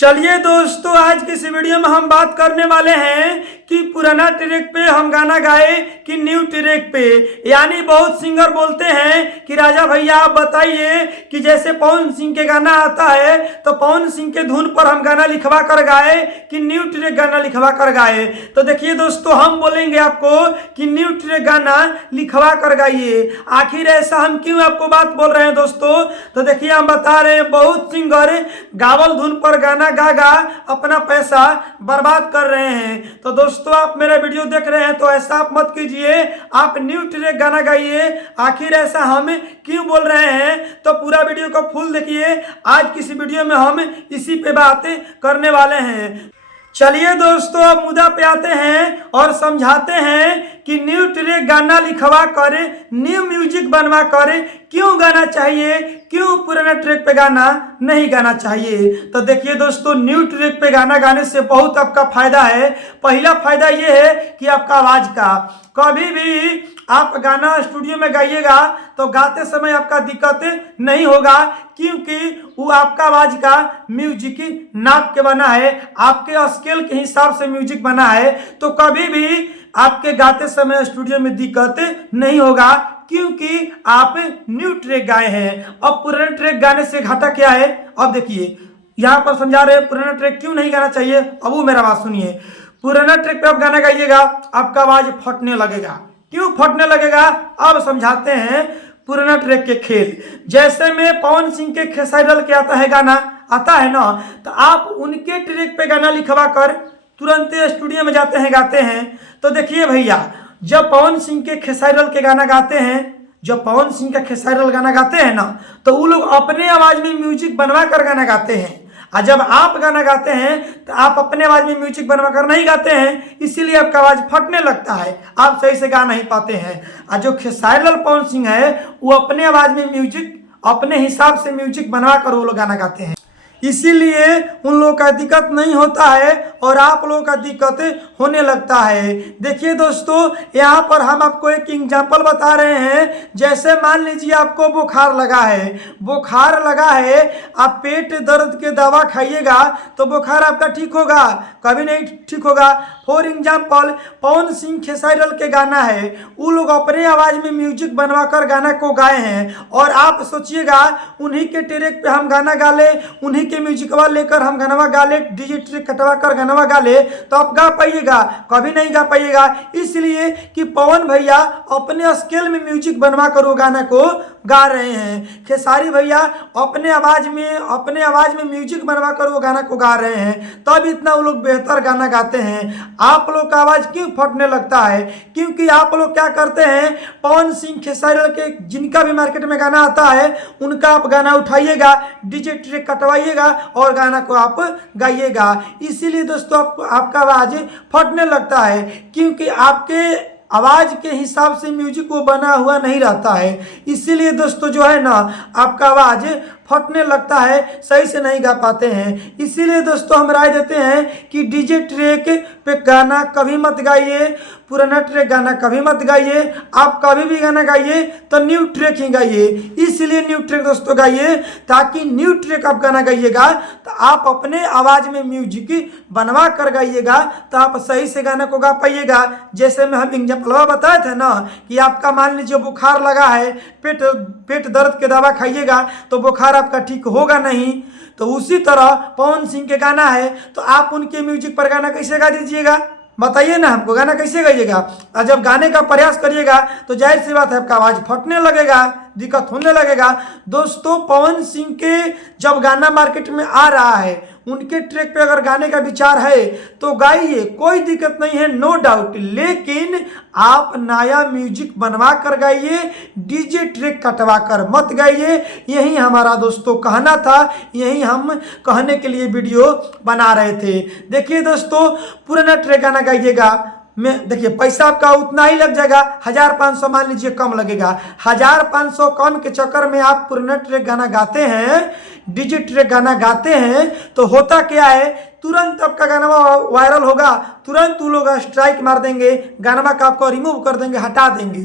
चलिए दोस्तों, आज की इस वीडियो में हम बात करने वाले हैं कि पुराना ट्रैक पे हम गाना गाए कि न्यू ट्रैक पे। यानी बहुत सिंगर बोलते हैं कि राजा भैया आप बताइए कि जैसे पवन सिंह के गाना आता है तो पवन सिंह के धुन पर हम गाना लिखवा कर गाए कि न्यू ट्रैक गाना लिखवा कर गाए। तो देखिए दोस्तों, हम बोलेंगे आपको कि न्यू ट्रैक गाना लिखवा कर गाइए। आखिर ऐसा हम क्यों आपको बात बोल रहे हैं दोस्तों? तो देखिए, हम बता रहे हैं बहुत सिंगर गावल धुन पर गाना गा अपना पैसा बर्बाद कर रहे हैं। तो दोस्तों, आप मेरा वीडियो देख रहे हैं तो ऐसा आप मत कीजिए, आप न्यू ट्रैक गाना गाइए। आखिर ऐसा हम क्यों बोल रहे हैं तो पूरा वीडियो को फुल देखिए। आज किसी वीडियो में हम इसी पे बात करने वाले हैं। चलिए दोस्तों, अब मुद्दा पे आते हैं और समझाते हैं कि न्यू ट्रैक गाना लिखवा कर, न्यू म्यूजिक बनवा कर क्यों गाना चाहिए, क्यों पुराना ट्रैक पे गाना नहीं गाना चाहिए। तो देखिए दोस्तों, न्यू ट्रैक पे गाना गाने से बहुत आपका फायदा है। पहला फायदा ये है कि आपका आवाज का, कभी भी आप गाना स्टूडियो में गाइएगा तो गाते समय आपका दिक्कत नहीं होगा, क्योंकि वो आपका आवाज का म्यूजिक नाप के बना है, आपके स्केल के हिसाब से म्यूजिक बना है। तो कभी भी आपके गाते समय स्टूडियो में दिक्कत नहीं होगा, क्योंकि आप न्यू ट्रैक गाए हैं। अब पुराने ट्रैक गाने से घाटा क्या है, अब देखिए यहाँ पर समझा रहे हैं पुराना ट्रैक क्यों नहीं गाना चाहिए। अब वो मेरा बात सुनिए, पुराना ट्रैक पे आप गाना गाइएगा आपका आवाज फटने लगेगा। क्यों फटने लगेगा, अब समझाते हैं पुराना ट्रैक के खेल। जैसे में पवन सिंह के खेसारी के आता है गाना, आता है ना, तो आप उनके ट्रैक पे गाना लिखवा कर तुरंत स्टूडियो में जाते हैं, गाते हैं। तो देखिए भैया, जब पवन सिंह के खेसारी के गाना गाते हैं, जब पवन सिंह का खेसारी गाना गाते हैं ना, तो वो लोग अपने आवाज में म्यूजिक बनवा कर गाना गाते हैं। और जब आप गाना गाते हैं तो आप अपने आवाज में म्यूजिक बनवा कर नहीं गाते हैं, इसीलिए आपका आवाज फटने लगता है, आप सही से गा नहीं पाते हैं। और जो खेसारी पवन सिंह है वो अपने आवाज में म्यूजिक, अपने हिसाब से म्यूजिक बनवा कर वो लोग गाना गाते हैं, इसीलिए उन लोगों का दिक्कत नहीं होता है और आप लोगों का दिक्कत होने लगता है। देखिए दोस्तों, यहाँ पर हम आपको एक एग्जांपल बता रहे हैं। जैसे मान लीजिए आपको बुखार लगा है, बुखार लगा है, आप पेट दर्द के दवा खाइएगा तो बुखार आपका ठीक होगा? कभी नहीं ठीक होगा। फॉर एग्जाम्पल, पवन सिंह खेसारी के गाना है, वो लोग अपने आवाज में म्यूजिक बनवा कर गाना को गाए हैं, और आप सोचिएगा उन्हीं के ट्रैक पे हम गाना गा ले, उन्हीं के म्यूजिकवा लेकर हम गाना गा ले, डीजे ट्रैक कटवा कर गाना गा ले, तो आप गा पाइएगा? कभी नहीं गा पाइएगा। इसलिए कि पवन भैया अपने स्केल में म्यूजिक बनवा कर वो गाना को गा रहे हैं, खेसारी भैया अपने आवाज में म्यूजिक बनवा कर वो गाना को गा रहे हैं, तब इतना वो लोग बेहतर गाना गाते हैं। आप लोग का आवाज क्यों फटने लगता है? क्योंकि आप लोग क्या करते हैं, पवन सिंह खेसारी के जिनका भी मार्केट में गाना आता है उनका आप गाना उठाइएगा, डीजे ट्रैक कटवाइएगा और गाना को आप गाइएगा। इसीलिए दोस्तों आपका आवाज फटने लगता है, क्योंकि आपके आवाज के हिसाब से म्यूजिक वो बना हुआ नहीं रहता है। इसीलिए दोस्तों जो है ना, आपका आवाज फटने लगता है, सही से नहीं गा पाते हैं। इसीलिए दोस्तों हम राय देते हैं कि डीजे ट्रैक पे गाना कभी मत गाइए, पुराना ट्रैक गाना कभी मत गाइए। आप कभी भी गाना गाइए तो न्यू ट्रैक ही गाइए। इसलिए न्यू ट्रैक दोस्तों गाइए, ताकि न्यू ट्रैक आप गाना गाइएगा तो आप अपने आवाज में म्यूजिक बनवा कर गाइएगा, तो आप सही से गाना को गा पाइएगा। जैसे में हम एग्जाम्पल बताए थे ना कि आपका मान लीजिए बुखार लगा है, पेट दर्द के दवा खाइएगा तो बुखार आपका ठीक होगा नहीं। तो उसी तरह पवन सिंह के गाना है तो आप उनके म्यूजिक पर गाना कैसे गा दीजिएगा? बताइए ना हमको, गाना कैसे गाइएगा? और जब गाने का प्रयास करिएगा तो जाहिर सी बात है आपका आवाज फटने लगेगा, दिक्कत होने लगेगा। दोस्तों, पवन सिंह के जब गाना मार्केट में आ रहा है, उनके ट्रैक पे अगर गाने का विचार है तो गाइए, कोई दिक्कत नहीं है, नो डाउट। लेकिन आप नया म्यूजिक बनवा कर गाइए, डीजे ट्रैक कटवा कर मत गाइए। यही हमारा दोस्तों कहना था, यही हम कहने के लिए वीडियो बना रहे थे। देखिए दोस्तों, पुराना ट्रैक गाना गाइएगा में देखिए पैसा आपका उतना ही लग जाएगा, 1500 मान लीजिए कम लगेगा। 1500 कम के चक्कर में आप पुराना ट्रैक गाना गाते हैं, डीजे ट्रैक गाना गाते हैं, तो होता क्या है, तुरंत आपका गाना वायरल होगा, तुरंत वो लोग स्ट्राइक मार देंगे, गाना का आपको रिमूव कर देंगे, हटा देंगे।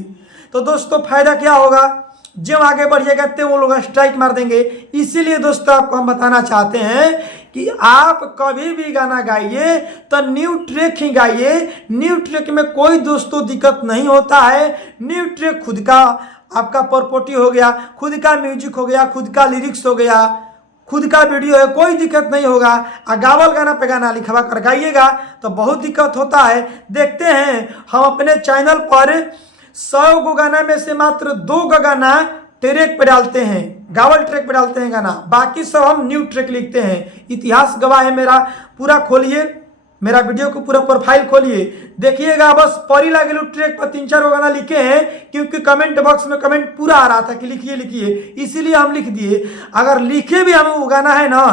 तो दोस्तों फायदा क्या होगा, जब आगे बढ़िएगा तो वो लोग स्ट्राइक मार देंगे। इसीलिए दोस्तों आपको हम बताना चाहते हैं कि आप कभी भी गाना गाइए तो न्यू ट्रैक ही गाइए। न्यू ट्रैक में कोई दोस्तों दिक्कत नहीं होता है। न्यू ट्रैक खुद का आपका प्रॉपर्टी हो गया, खुद का म्यूजिक हो गया, खुद का लिरिक्स हो गया, खुद का वीडियो है, कोई दिक्कत नहीं होगा। गावल गाना पे गाना लिखवा कर गाइएगा तो बहुत दिक्कत होता है। देखते हैं हम अपने चैनल पर 100 गो गाना में से मात्र 2 गो गाना ट्रैक पे डालते हैं, गावल ट्रैक पे डालते हैं गाना, बाकी सब हम न्यू ट्रैक लिखते हैं। इतिहास गवाह है मेरा। पूरा खोलिए मेरा वीडियो को, पूरा प्रोफाइल खोलिए, देखिएगा। बस परी लागेलू ट्रैक पर 3-4 गो गाना लिखे हैं, क्योंकि कमेंट बॉक्स में कमेंट पूरा आ रहा था कि लिखिए लिखिए, इसीलिए हम लिख दिए। अगर लिखे भी हम वो गाना है ना,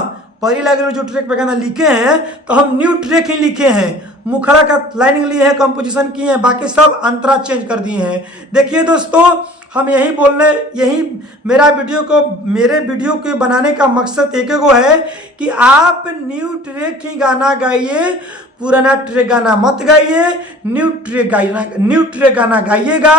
परी लागेलू जो ट्रैक पे गाना लिखे हैं तो हम न्यू ट्रैक ही लिखे हैं। मुखड़ा का लाइनिंग लिए हैं, कंपोजिशन किए हैं, बाकी सब अंतरा चेंज कर दिए हैं। देखिए दोस्तों, हम यही मेरे वीडियो के बनाने का मकसद एक गो है कि आप न्यू ट्रैक ही गाना गाइए, पुराना ट्रैक गाना मत गाइए। न्यू ट्रैक गाना गाइएगा,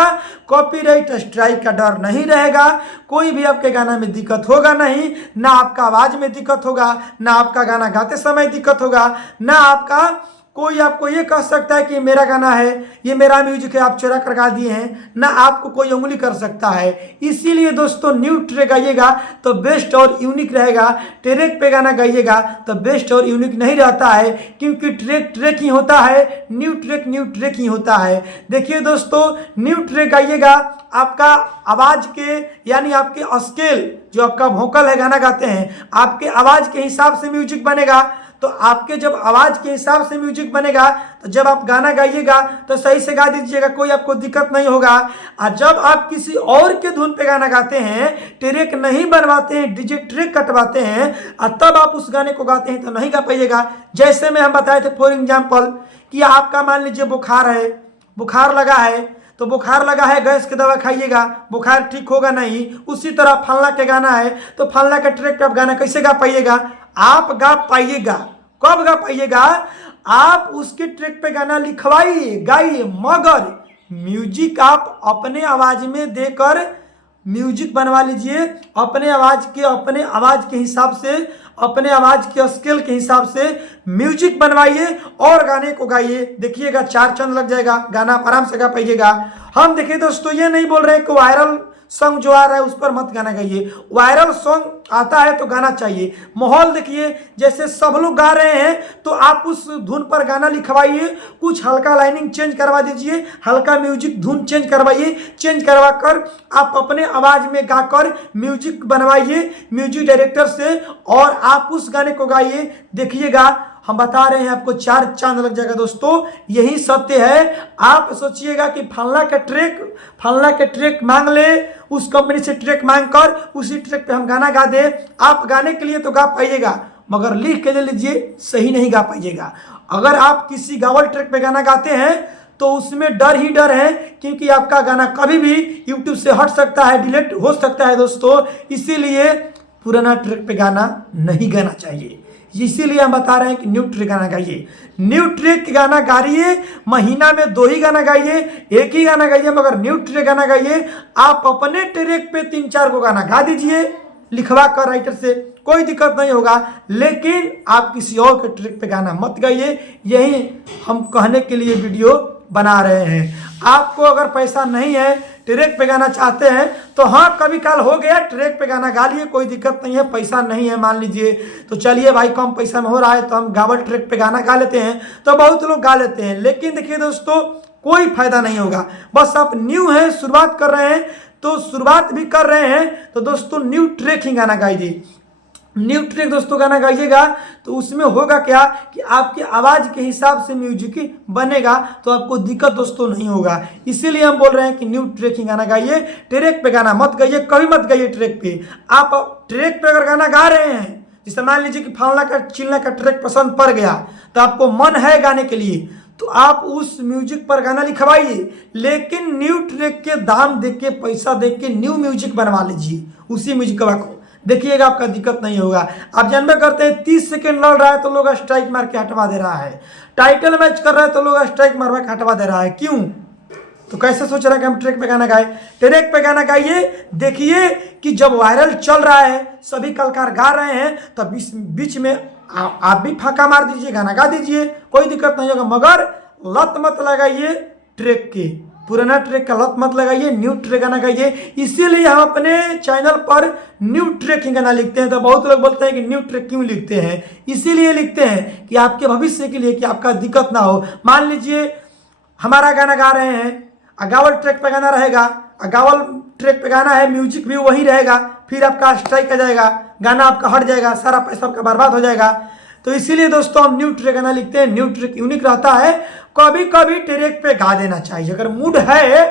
कॉपीराइट स्ट्राइक का डर नहीं रहेगा, कोई भी आपके गाना में दिक्कत होगा नहीं, ना आपका आवाज में दिक्कत होगा, ना आपका गाना गाते समय दिक्कत होगा, ना आपका कोई आपको ये कह सकता है कि मेरा गाना है, ये मेरा म्यूजिक है, आप चुरा कर गा दिए हैं, ना आपको कोई उंगली कर सकता है। इसीलिए दोस्तों न्यू ट्रैक गाइएगा तो बेस्ट और यूनिक रहेगा। ट्रैक पे गाना गाइएगा तो बेस्ट और यूनिक नहीं रहता है, क्योंकि ट्रैक ही होता है, न्यू ट्रैक ही होता है। देखिए दोस्तों, न्यू ट्रैक गाइएगा, आपका आवाज के यानी आपके स्केल जो आपका वोकल है गाना गाते हैं, आपके आवाज के हिसाब से म्यूजिक बनेगा। तो आपके जब आवाज के हिसाब से म्यूजिक बनेगा तो जब आप गाना गाइएगा तो सही से गा दीजिएगा, कोई आपको दिक्कत नहीं होगा। और जब आप किसी और के धुन पे गाना गाते हैं, ट्रैक नहीं बनवाते हैं, डीजे ट्रैक कटवाते हैं, और तब आप उस गाने को गाते हैं तो नहीं गा पाइएगा। जैसे में हम बताए थे फॉर एग्जाम्पल कि आपका मान लीजिए बुखार है, बुखार लगा है, तो बुखार लगा है गैस की दवा खाइएगा, बुखार ठीक होगा नहीं। उसी तरह फलना के गाना है तो फलना के ट्रैक पे आप गाना कैसे गा पाइएगा? आप गा पाइएगा, कब गा पाइएगा? आप उसके ट्रैक पे गाना लिखवाइए, गाइए, मगर म्यूजिक आप अपने आवाज में देकर म्यूजिक बनवा लीजिए। अपने आवाज के हिसाब से, अपने आवाज के स्केल के हिसाब से म्यूजिक बनवाइए और गाने को गाइए। देखिएगा 4 चंद लग जाएगा, गाना आराम से गा पाइएगा। हम देखिए दोस्तों, ये नहीं बोल रहे कि वायरल सॉन्ग जो आ रहा है उस पर मत गाना गाइए। वायरल सॉन्ग आता है तो गाना चाहिए। माहौल देखिए, जैसे सब लोग गा रहे हैं तो आप उस धुन पर गाना लिखवाइए, कुछ हल्का लाइनिंग चेंज करवा दीजिए, हल्का म्यूजिक धुन चेंज करवाइए। चेंज करवा कर आप अपने आवाज में गाकर म्यूजिक बनवाइए म्यूजिक डायरेक्टर से, और आप उस गाने को गाइए। देखिएगा, हम बता रहे हैं आपको 4 चांद लग जाएगा दोस्तों, यही सत्य है। आप सोचिएगा कि फलना के ट्रैक मांग ले, उस कंपनी से ट्रैक मांग कर उसी ट्रैक पे हम गाना गा दे। आप गाने के लिए तो गा पाइएगा, मगर लिख के ले लीजिए, सही नहीं गा पाइएगा। अगर आप किसी गावल ट्रैक पे गाना गाते हैं तो उसमें डर ही डर है, क्योंकि आपका गाना कभी भी यूट्यूब से हट सकता है, डिलीट हो सकता है दोस्तों। इसीलिए पुराना ट्रैक पे गाना नहीं गाना चाहिए। इसीलिए हम बता रहे हैं कि न्यू ट्रैक गाना गाइए। न्यू ट्रैक गाना गाइए, महीना में 2 ही गाना गाइए, 1 ही गाना गाइए, मगर न्यू ट्रैक गाना गाइए। आप अपने ट्रैक पे 3-4 को गाना गा दीजिए लिखवा कर राइटर से, कोई दिक्कत नहीं होगा। लेकिन आप किसी और के ट्रैक पे गाना मत गाइए। यही हम कहने के लिए वीडियो बना रहे हैं। आपको अगर पैसा नहीं है, ट्रैक पे गाना चाहते हैं तो हाँ, कभी काल हो गया ट्रैक पे गाना गा लिए, कोई दिक्कत नहीं है। पैसा नहीं है मान लीजिए तो चलिए भाई, कम पैसा में हो रहा है तो हम गावल ट्रैक पे गाना गा लेते हैं, तो बहुत लोग गा लेते हैं। लेकिन देखिए दोस्तों, कोई फायदा नहीं होगा। बस आप न्यू हैं, शुरुआत कर रहे हैं, तो शुरुआत भी कर रहे हैं तो दोस्तों न्यू ट्रैक ही गाना गाइए। न्यू ट्रैक दोस्तों गाना गाइएगा तो उसमें होगा क्या कि आपके आवाज के हिसाब से म्यूजिक बनेगा, तो आपको दिक्कत दोस्तों नहीं होगा। इसीलिए हम बोल रहे हैं कि न्यू ट्रैक ही गाना गाइए, ट्रैक पे गाना मत गाइए, कभी मत गाइए ट्रैक पे। आप ट्रैक पे अगर गाना गा रहे हैं, जैसे मान लीजिए कि फलना का चिलना का ट्रैक पसंद पड़ गया, तो आपको मन है गाने के लिए, तो आप उस म्यूजिक पर गाना लिखवाइए। लेकिन न्यू ट्रैक के दाम देख के, पैसा देख के न्यू म्यूजिक बनवा लीजिए उसी म्यूजिक को। देखिएगा आपका दिक्कत नहीं होगा। आप जानबे करते हैं 30 सेकंड लड़ रहा है तो लोग स्ट्राइक मार के हटवा दे रहा है, टाइटल मैच कर रहा है तो लोग स्ट्राइक मारवा के हटवा दे रहा है। क्यों? तो कैसे सोच रहा है कि हम ट्रैक पे गाना गाए? ट्रैक पे गाना गाइए। देखिए कि जब वायरल चल रहा है, सभी कलाकार गा रहे हैं, तो बीच में आप भी फाका मार दीजिए, गाना गा दीजिए, कोई दिक्कत नहीं होगा, मगर लत मत लगाइए ट्रैक की, पुराना ट्रैक का लत मत लगाइए, न्यू ट्रैक गाना गाइए। इसीलिए हम अपने चैनल पर न्यू ट्रैक ही गाना लिखते हैं। तो बहुत लोग बोलते हैं कि न्यू ट्रैक क्यों लिखते हैं, इसीलिए लिखते हैं कि आपके भविष्य के लिए, कि आपका दिक्कत ना हो। मान लीजिए हमारा गाना गा रहे हैं, अगावल ट्रैक पे गाना रहेगा, अगावल ट्रैक पे गाना है, म्यूजिक भी वही रहेगा, फिर आपका स्ट्राइक आ जाएगा, गाना आपका हट जाएगा, सारा पैसा आपका बर्बाद हो जाएगा। तो इसीलिए दोस्तों हम न्यू ट्रैक गाना लिखते हैं। न्यू ट्रैक यूनिक रहता है, कभी कभी ट्रैक पे गा देना चाहिए। अगर मूड है,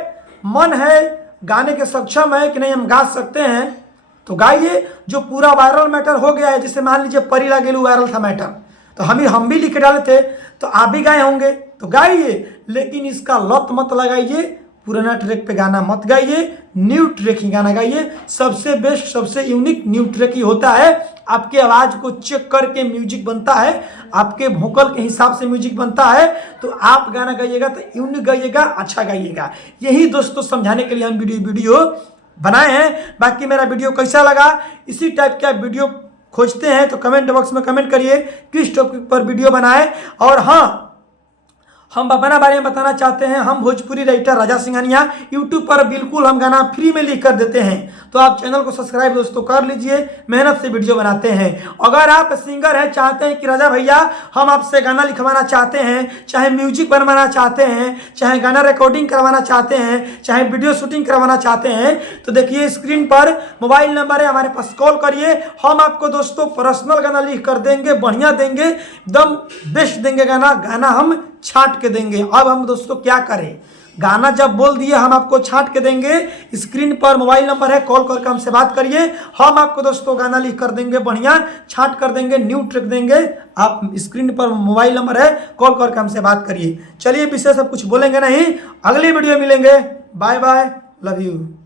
मन है, गाने के सक्षम है कि नहीं हम गा सकते हैं तो गाइए। जो पूरा वायरल मैटर हो गया है, जैसे मान लीजिए परी लागेलू वायरल था मैटर, तो हम भी लिख डाले थे, तो आप भी गाए होंगे तो गाइए, लेकिन इसका लत मत लगाइए, पुराना ट्रैक पे गाना मत गाइए, न्यू ट्रैक ही गाना गाइए। सबसे बेस्ट, सबसे यूनिक न्यू ट्रैक ही होता है। आपके आवाज को चेक करके म्यूजिक बनता है, आपके वोकल के हिसाब से म्यूजिक बनता है। तो आप गाना गाइएगा तो यूनिक गाइएगा, अच्छा गाइएगा। यही दोस्तों समझाने के लिए हम वीडियो बनाए हैं। बाकी मेरा वीडियो कैसा लगा, इसी टाइप का वीडियो खोजते हैं तो कमेंट बॉक्स में कमेंट करिए किस टॉपिक पर वीडियो बनाए। और हाँ, हम अपना बारे में बताना चाहते हैं, हम भोजपुरी राइटर राजा सिंघानिया यूट्यूब पर बिल्कुल हम गाना फ्री में लिख कर देते हैं। तो आप चैनल को सब्सक्राइब दोस्तों कर लीजिए, मेहनत से वीडियो बनाते हैं। अगर आप सिंगर हैं, चाहते हैं कि राजा भैया हम आपसे गाना लिखवाना चाहते हैं, चाहे म्यूजिक बनवाना चाहते हैं, चाहे गाना रिकॉर्डिंग करवाना चाहते हैं, चाहे वीडियो शूटिंग करवाना चाहते हैं, तो देखिए स्क्रीन पर मोबाइल नंबर है, हमारे पास कॉल करिए। हम आपको दोस्तों पर्सनल गाना लिख कर देंगे, बढ़िया देंगे, एकदम बेस्ट देंगे गाना हम छांट के देंगे। अब हम दोस्तों क्या करें, गाना जब बोल दिए हम आपको छांट के देंगे। स्क्रीन पर मोबाइल नंबर है, कॉल करके हमसे बात करिए, हम आपको दोस्तों गाना लिख कर देंगे, बढ़िया छांट कर देंगे, न्यू ट्रैक देंगे। आप स्क्रीन पर मोबाइल नंबर है, कॉल करके हमसे बात करिए। चलिए विशेष अब कुछ बोलेंगे नहीं, अगली वीडियो मिलेंगे। Bye bye, love you.